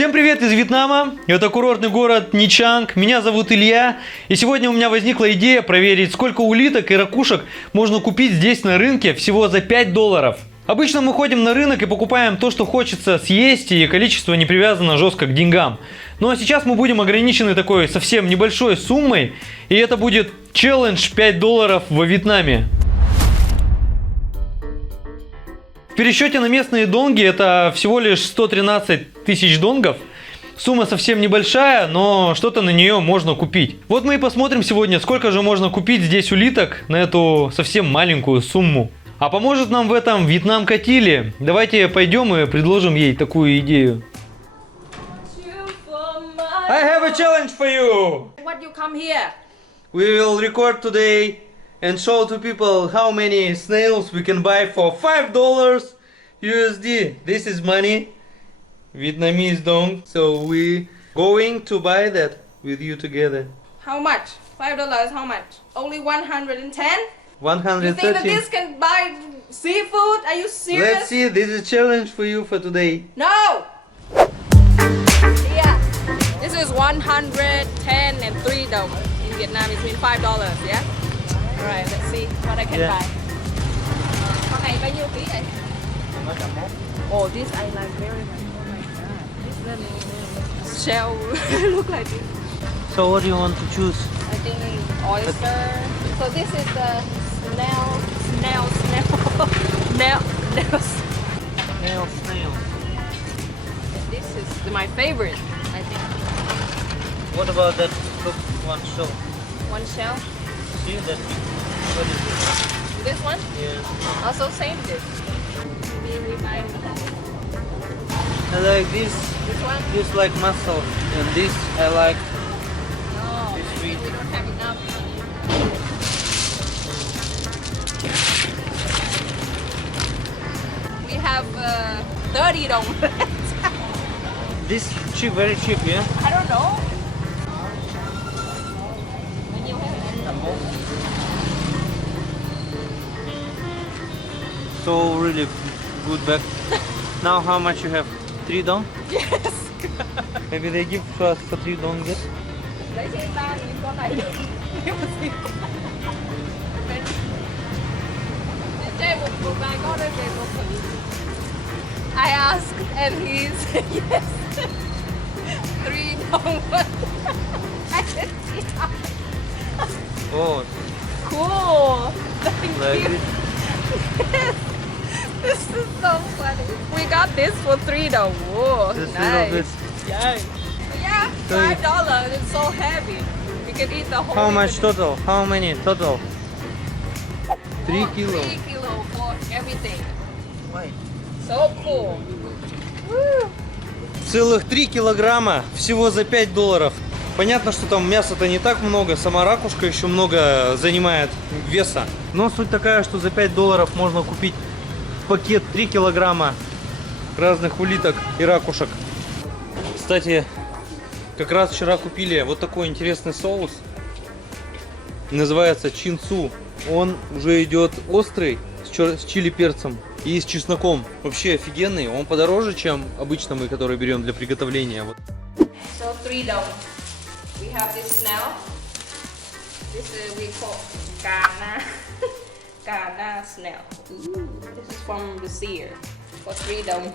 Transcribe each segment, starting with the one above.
Всем привет из Вьетнама, это курортный город Ничанг, меня зовут Илья, и сегодня у меня возникла идея проверить, сколько улиток и ракушек можно купить здесь на рынке всего за $5. Обычно мы ходим на рынок и покупаем то, что хочется съесть, и количество не привязано жестко к деньгам. Ну а сейчас мы будем ограничены такой совсем небольшой суммой, и это будет челлендж $5 во Вьетнаме. В пересчете на местные донги это всего лишь 113 тысяч донгов. Сумма совсем небольшая, но что-то на нее можно купить. Вот мы и посмотрим сегодня, сколько же можно купить здесь улиток на эту совсем маленькую сумму. А поможет нам в этом Вьетнам Катили. Давайте пойдем и предложим ей такую идею. I have a challenge for you. What you come here? We will record today and show to people how many snails we can buy for $5 USD. This is money, Vietnamese dong. So we going to buy that with you together. How much? $5. How much? Only 110? You think that 130. this can buy seafood? Are you serious? Let's see. This is a challenge for you for today. No. Yeah. This is 110 and 3 dong. In Vietnam, it means $5. Yeah. All right. Let's see what I can Yeah. buy. Con này bao nhiêu ký vậy? Oh, this I like very much. Oh my god. This shell look like this. So what do you want to choose? I think oyster. So this is the snail. Snail. This is my favorite, I think. What about that cooked one shell? One shell. See that? What is it? This one? Yeah. Also same this. Maybe we buy I like this. this one. This like mussel, and this I like. No, It's I think sweet. we don't have enough. We have 30 dong. This cheap, very cheap, yeah. I don't know. Bao nhiêu hết? So really good bag. Now how much you have? 3 dong? Yes. Maybe they give to us for 3 dong, yes? Lấy cho em 3 thì con này được. Nếu mà gì? Cho em một vài con đây về một thử. I asked and he said yes. 3 dong. I said yeah. Oh, Cool. Thank like you. this. Yes. This is so funny. We got this for 3 dong. Whoa, Just nice. little bit. Yeah. Yeah, $5. It's so heavy. You can eat the whole. How much thing. total? How many total? 3 kilo. 3 kilo for everything. Why? So cool. Woo. Целых 3 килограмма всего за $5. Понятно, что там мяса-то не так много, сама ракушка еще много занимает веса. Но суть такая, что за $5 можно купить пакет 3 килограмма разных улиток и ракушек. Кстати, как раз вчера купили вот такой интересный соус. Называется чинцу. Он уже идет острый, с чили перцем и с чесноком. Вообще офигенный. Он подороже, чем обычно мы, который берем для приготовления. Вот. So 3 dong. We have this now. This we call Kana. Kana snail. Ooh, this is from the sea for 3 dong.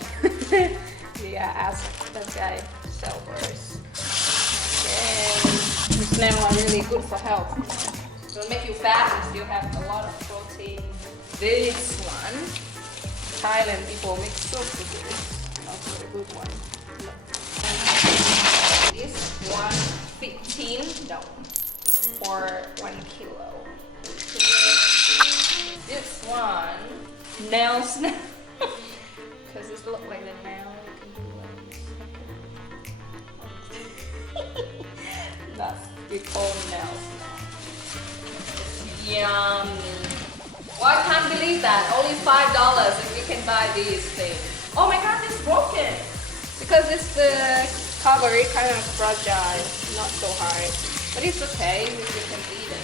Yeah, ask that guy sell first. Okay. The snail are really good for health. So it'll make you fat and still have a lot of protein. This one, Thailand people make soup with this. Also a good one. This one, 15 dong for 1 kilo. This one, nail snail. Because this look like the nail. That's we call nail snail. Yummy. Well, I can't believe that. Only $5 and we can buy these things. Oh my god, it's broken. Because it's the cover, it kind of fragile, not so hard. But it's okay, we can eat it.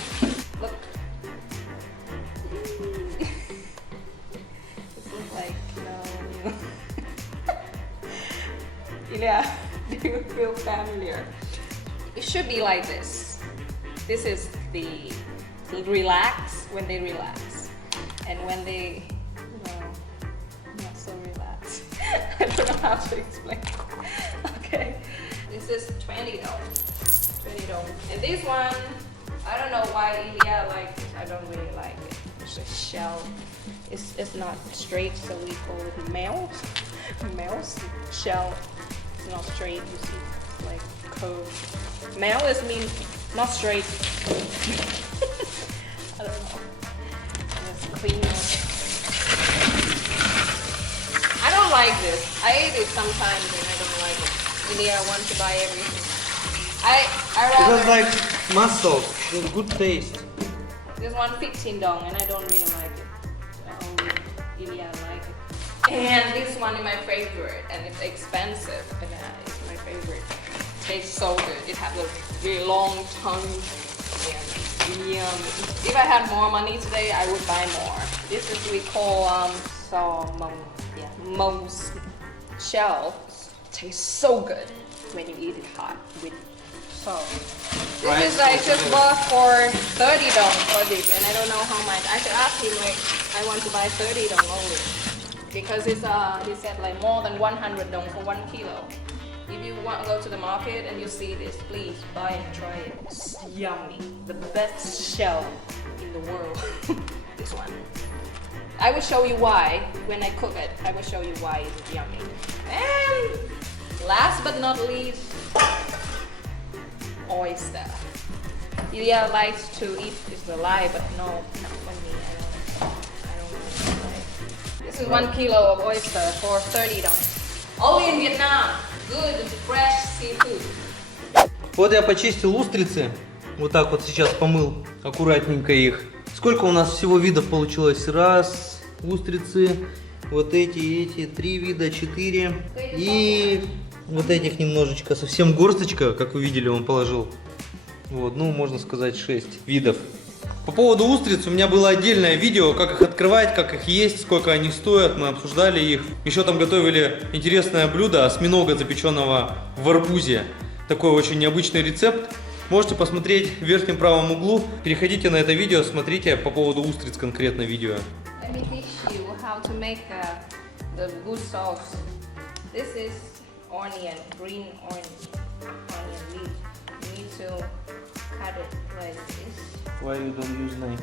Look. This looks like, Ilya, Do you feel familiar? It should be like this. This is the relax, when they relax. And when they, not so relaxed. I don't know how to explain. Okay. This is 20 though. 20 though. And this one, I don't know why Ilya like it. I don't really like it. It's a shell. It's not straight, so we call it mouse. Mouse shell. It's not straight. You see, like curved. Mouse means not straight. I don't know. Let's clean it. I don't like this. I eat it sometimes and I don't like it. Ilya wants to buy everything. I rather. It was like muscle, with good taste. This one 15 dong and I don't really like it. Only Ilya like it. And this one is my favorite and it's expensive but it's my favorite. It tastes so good. It has a really long tongue and yum. If I had more money today I would buy more. This is we call mouse shell. Tastes so good when you eat it hot with salt. This is like just bought for 30 dong for this, and I don't know how much. I should ask him like I want to buy 30 dong only because it's he said like more than 100 dong for 1 kilo. If you want to go to the market and you see this, please buy and try it. It's yummy, the best shell in the world. This one. I will show you why when I cook it. I will show you why it's yummy. And last but not least, oyster. Ilya likes to eat is the lie, but no, not for me. I don't like. This is 1 kilo of oyster for 30 dong. Only in Vietnam. Good fresh seafood. Вот я почистил устрицы. Вот так вот сейчас помыл аккуратненько их. Сколько у нас всего видов получилось? Раз, устрицы, вот эти, 3 вида, 4. И вот этих немножечко, совсем горсточка, как вы видели, он положил. Вот, ну, можно сказать, 6 видов. По поводу устриц у меня было отдельное видео, как их открывать, как их есть, сколько они стоят, мы обсуждали их. Еще там готовили интересное блюдо осьминога, запеченного в арбузе. Такой очень необычный рецепт. Можете посмотреть в верхнем правом углу. Переходите на это видео, смотрите по поводу устриц конкретно видео. Let me teach you how to make the good sauce. This is onion, green onion leaf. You need to cut it like this. Why you don't use knife?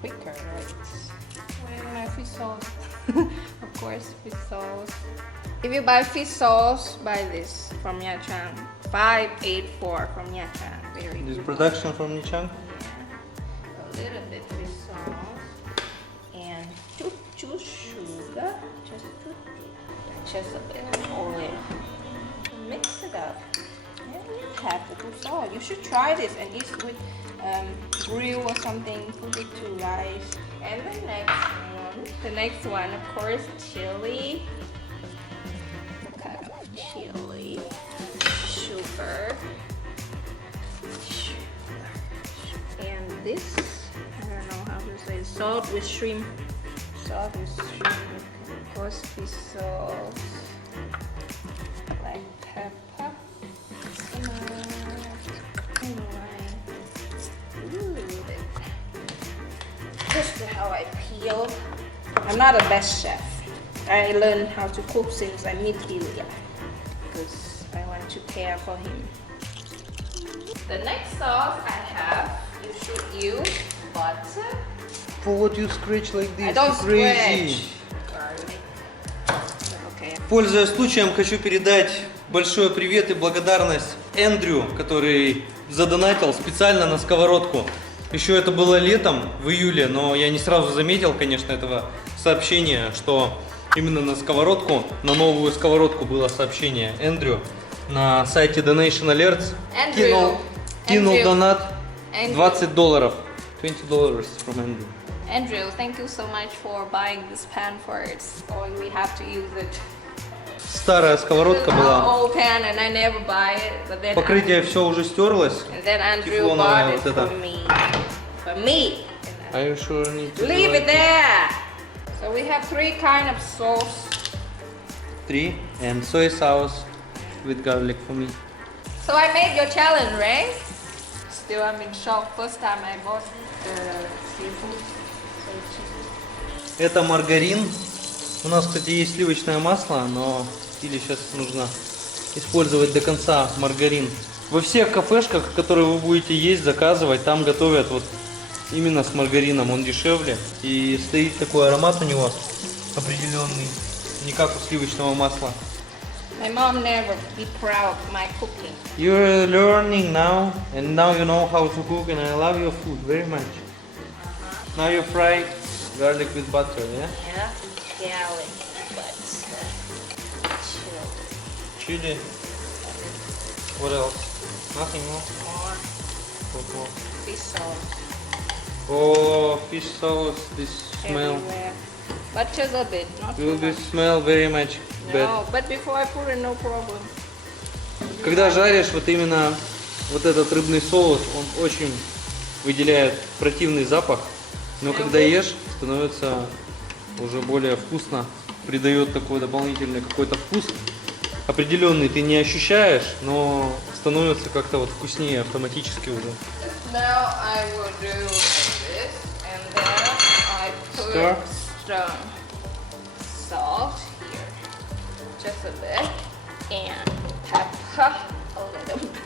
Quicker, right? Well, my fish sauce. Of course, fish sauce. If you buy fish sauce, buy this from Nha Trang. 584 from Nha Trang. Very This good. production from Nichang? Yeah. A little bit fish sauce. And choo sugar. Just a bit of oil. Mix it up. And you have the good sauce. You should try this and eat with grill or something. Put it to rice. And the next one, of course, chili. Cut off chili. Sugar. And this, I don't know how to say, salt with shrimp. Salt with shrimp. Of course, fish sauce. Black pepper. This is how I peel. I'm not a best chef. I learned how to cook since I met Ilya because I want to care for him. The next sauce I have, you should use butter. For what you scratch like this? I don't Crazy. scratch. Garlic. Okay. Пользуясь случаем, хочу передать большой привет и благодарность Эндрю, который задонатил специально на сковородку. Еще это было летом, в июле, но я не сразу заметил, конечно, этого сообщения, что именно на сковородку, на новую сковородку было сообщение Эндрю на сайте Donation Alerts. Кинул донат $20. $20 from Andrew. Andrew, thank you so much for buying this pan for us. Oh, we have to use it. Старая сковородка This is была. our old pan and I never buy it, but then Покрытие все уже стерлось. and then Andrew Тефлоновое bought it вот это. for me. For me. Are you sure I need to Leave do it there. So we have 3 kind of sauce. 3 and soy sauce. with garlic for me. So I made your challenge, right? Still, I'm in shock. First time I bought seafood. So cheap. Это маргарин. У нас, кстати, есть сливочное масло, но Иле сейчас нужно использовать до конца маргарин. Во всех кафешках, которые вы будете есть, заказывать, там готовят вот именно с маргарином. Он дешевле. И стоит такой аромат у него определенный. Не как у сливочного масла. My mom never be proud of my cooking. You're learning now, and now you know how to cook, and I love your food very much. Now you fry garlic with butter, yeah? Yeah, garlic, but chili, Chili. What else? Nothing more? more What more? fish sauce Oh, fish sauce. This smell everywhere. But just a bit, not too will be much. smell very much bad. No, but before I put it, no problem. Когда жаришь вот именно вот этот рыбный соус, он очень выделяет противный запах, но когда ешь, становится уже более вкусно, придает такой дополнительный какой-то вкус определенный, ты не ощущаешь, но становится как-то вот вкуснее автоматически уже. Now I will do like this, and then I put Stir. some salt here, just a bit, and pepper a little bit.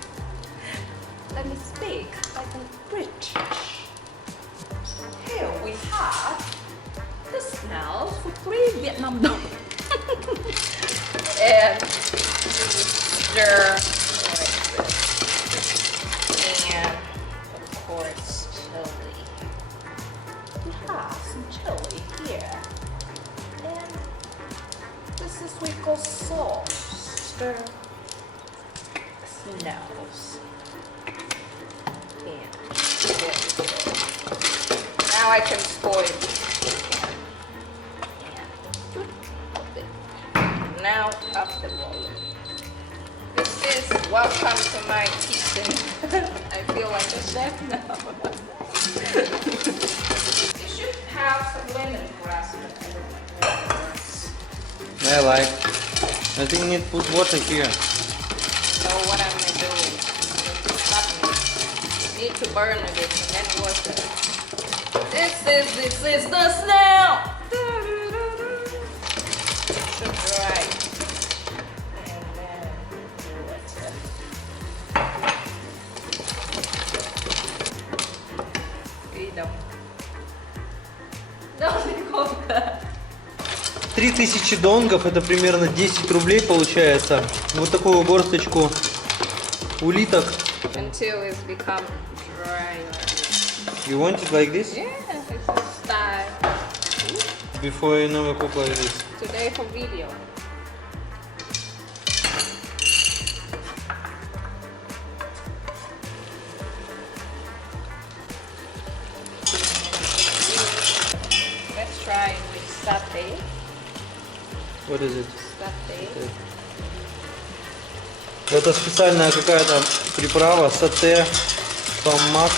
Let me speak like a British. Here we have the smells for 3 Vietnam dong. And stir like this. And of course, chili. We have some chili here. And this is we call salt. Stir smells. And there we go. Now I can spoil it. And now up the volume. This is welcome to my kitchen. I feel like a chef now. You should have some lemongrass. I like. I think you need to put water here. So what am I doing? Need to burn a bit and then water. This is the snail. Should dry. And then water. Freedom. Don't go there. 3000 донгов, это примерно 10 рублей получается. Вот такую горсточку улиток. Until it's become dry. You want it like this? Yeah, it's a style. Before you never cook like this. Today for video. Let's try with satay. What is it? Satay. Это специальная какая-то приправа, сате, томат,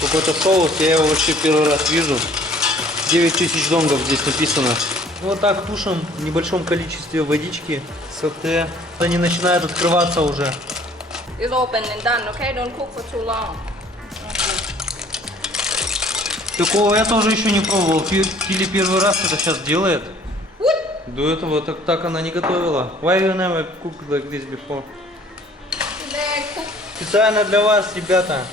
какой-то соус. Я его вообще первый раз вижу. 9000 донгов здесь написано. Вот так тушим в небольшом количестве водички, сате. Они начинают открываться уже. It's open and done, okay? Don't cook for too long. Такого я тоже еще не пробовал. Фили первый раз это сейчас делает. До этого так она не готовила. Why you never cooked like this before? Today I cook. Специально для вас, ребята.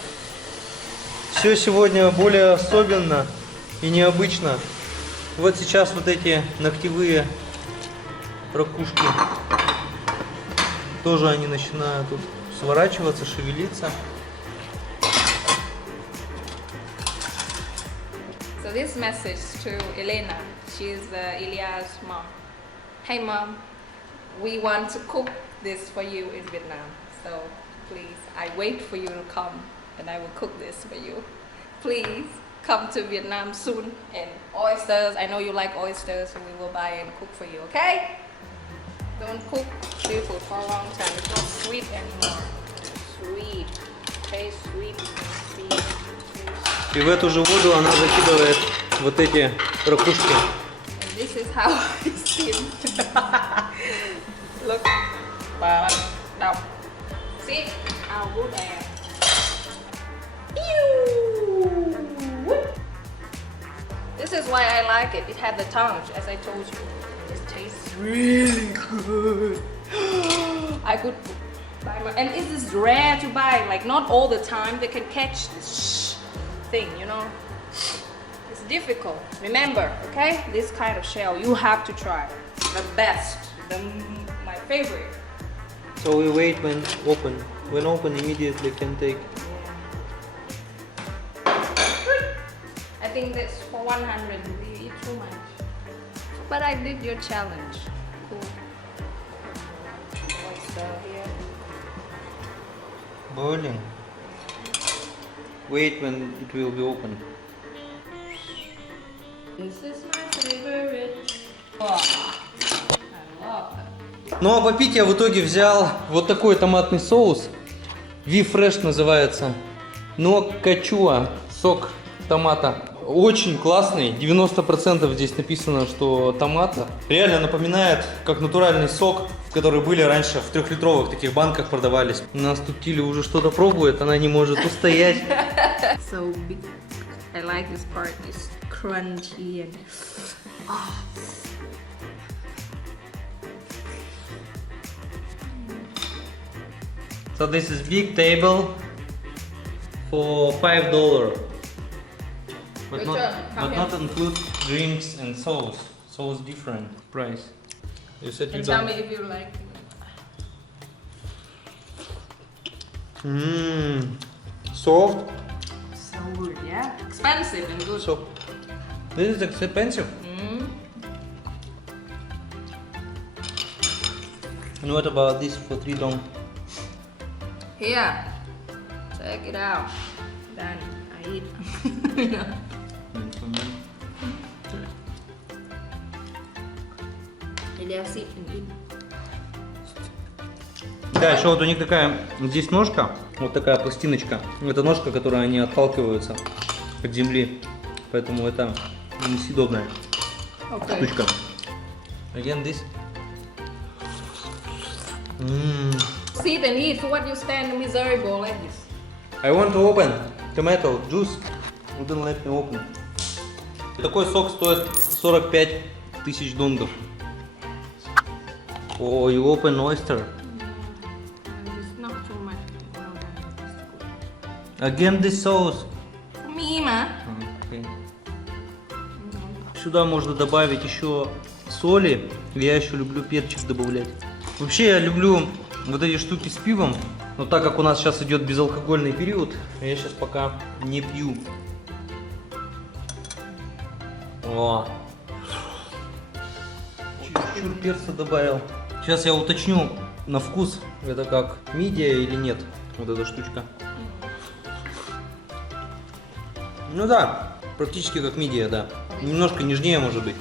Все сегодня более особенно и необычно. Вот сейчас вот эти ногтевые ракушки. Тоже они начинают тут сворачиваться, шевелиться. So this message to Elena, she's Ilya's mom. Hey mom, we want to cook this for you in Vietnam. So please, I wait for you to come and I will cook this for you. Please come to Vietnam soon. And oysters, I know you like oysters, so we will buy and cook for you, okay? Don't cook seafood for a long time. It's not sweet anymore. Sweet. Taste sweet. Sweet. И в эту же воду она закидывает вот эти ракушки. And this is how it's skin. Look. But no. See how good I am. Ew. This is why I like it. It had the tongue, as I told you. It tastes really good. I could buy my, and it is rare to buy. Like not all the time they can catch this thing, you know. It's difficult. Remember, okay? This kind of shell you have to try. The best, my favorite. So we wait when open. When open, immediately can take. I think that's for 100. You eat too much. But I did your challenge. Cool. Oyster here. Boiling. Wait when it will be open. This is my favorite. Oh, I love it. Ну а попить я в итоге взял вот такой томатный соус. V-Fresh называется. Но качуа, сок томата. Очень классный. 90% здесь написано, что томата. Реально напоминает, как натуральный сок, который были раньше в 3-литровых таких банках продавались. У нас тут Тиля уже что-то пробует, она не может устоять. So big. I like this part. It's crunchy and So this is big table for $5. But Which not, one? but not include drinks and sauce. Sauce different price. You said you and tell don't. me if you like it. Soft. So good, yeah. Expensive and good. So this is expensive. And what about this for $3? Here, check it out. Then I eat. Maybe I'll sit and eat. Да, еще вот у них такая, здесь ножка, вот такая пластиночка. Это ножка, которой они отталкиваются от земли. Поэтому это несъедобная Okay. штучка. Again this. Sit and eat. So what you stand miserable like this? I want to open tomato juice. Wouldn't let me open. Такой сок стоит 45 тысяч донгов. Oh, you open oyster. It's not too much. Again this sauce. For me, ma. Okay. Сюда можно добавить еще соли. Я еще люблю перчик добавлять. Вообще я люблю вот эти штуки с пивом, но так как у нас сейчас идет безалкогольный период, я сейчас пока не пью. О, чуть-чуть перца добавил. Сейчас я уточню на вкус, это как мидия или нет, вот эта штучка. Ну да, практически как мидия, да. Немножко нежнее может быть.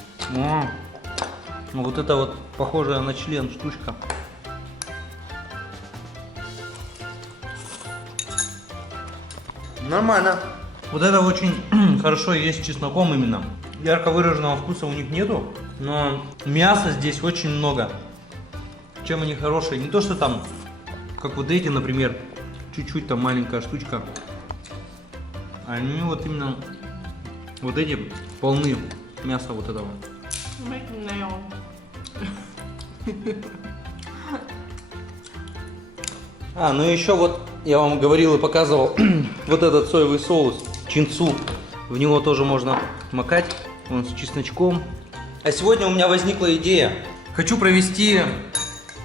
Ну вот это вот похожая на член штучка. Нормально. Вот это очень хорошо есть с чесноком именно. Ярко выраженного вкуса у них нету, но мяса здесь очень много. Чем они хорошие? Не то, что там, как вот эти, например, чуть-чуть там маленькая штучка. Они вот именно, вот эти полны мяса вот этого. Make nail. А, ну еще вот я вам говорил и показывал вот этот соевый соус чинцу. В него тоже можно макать, он с чесночком. А сегодня у меня возникла идея. Хочу провести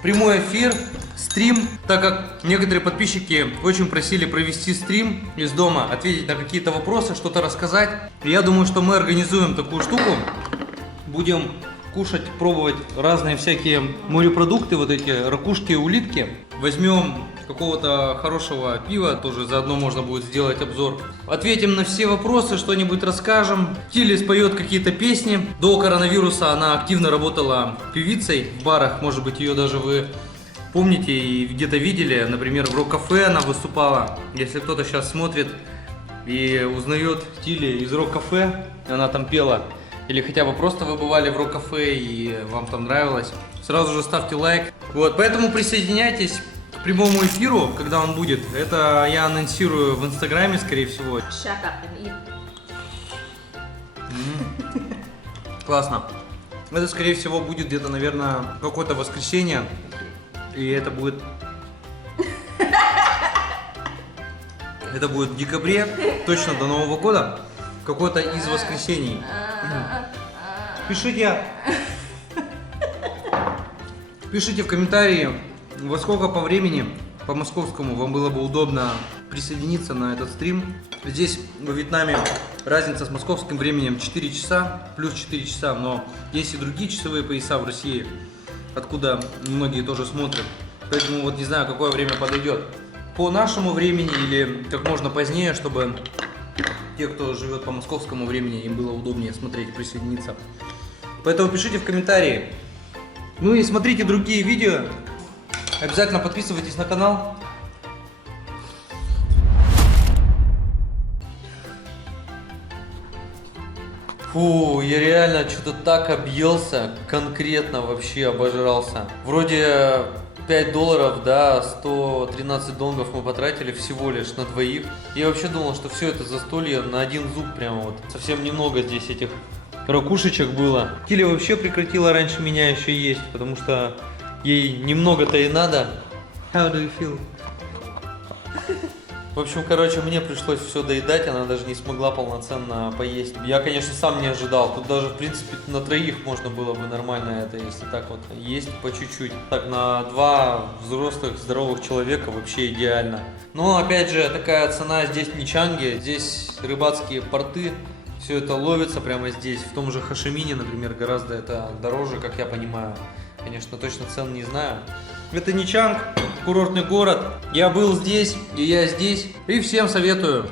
прямой эфир, стрим, так как некоторые подписчики очень просили провести стрим из дома, ответить на какие-то вопросы, что-то рассказать. И я думаю, что мы организуем такую штуку. Будем кушать, пробовать разные всякие морепродукты, вот эти ракушки и улитки. Возьмем какого-то хорошего пива, тоже заодно можно будет сделать обзор. Ответим на все вопросы, что-нибудь расскажем. Тилли споет какие-то песни. До коронавируса она активно работала певицей в барах, может быть, ее даже вы помните и где-то видели. Например, в рок-кафе она выступала. Если кто-то сейчас смотрит и узнает Тилли из рок-кафе, она там пела. Или хотя бы просто вы бывали в рок-кафе и вам там нравилось. сразу же ставьте лайк. Вот, поэтому присоединяйтесь к прямому эфиру, когда он будет. Это я анонсирую в Инстаграме, скорее всего. Shut up and eat. Классно. Это, скорее всего, будет где-то, наверное, какое-то воскресенье. И это будет... Это будет в декабре, точно до Нового года. Какое-то из воскресений. Пишите в комментарии, во сколько по времени, по московскому, вам было бы удобно присоединиться на этот стрим. Здесь во Вьетнаме разница с московским временем 4 часа, плюс 4 часа, но есть и другие часовые пояса в России, откуда многие тоже смотрят. Поэтому вот не знаю, какое время подойдет. По нашему времени или как можно позднее, чтобы те, кто живет по московскому времени, им было удобнее смотреть, присоединиться. Поэтому пишите в комментарии. Ну и смотрите другие видео. Обязательно подписывайтесь на канал. Фу, я реально что-то так объелся, конкретно вообще обожрался. Вроде $5, да, 113 донгов мы потратили всего лишь на двоих. Я вообще думал, что все это застолье на один зуб прямо вот. Совсем немного здесь этих ракушечек было. Килли вообще прекратила раньше меня еще есть, потому что ей немного-то и надо. How do you feel? В общем, короче, мне пришлось все доедать, она даже не смогла полноценно поесть. Я, конечно, сам не ожидал. Тут даже, в принципе, на троих можно было бы нормально это, если так вот есть по чуть-чуть. Так, на 2 взрослых, здоровых человека вообще идеально. Но, опять же, такая цена здесь не Чанги, здесь рыбацкие порты. Все это ловится прямо здесь. В том же Хошимине, например, гораздо это дороже, как я понимаю. Конечно, точно цен не знаю. Это не Чанг, курортный город. Я был здесь, и я здесь. И всем советую.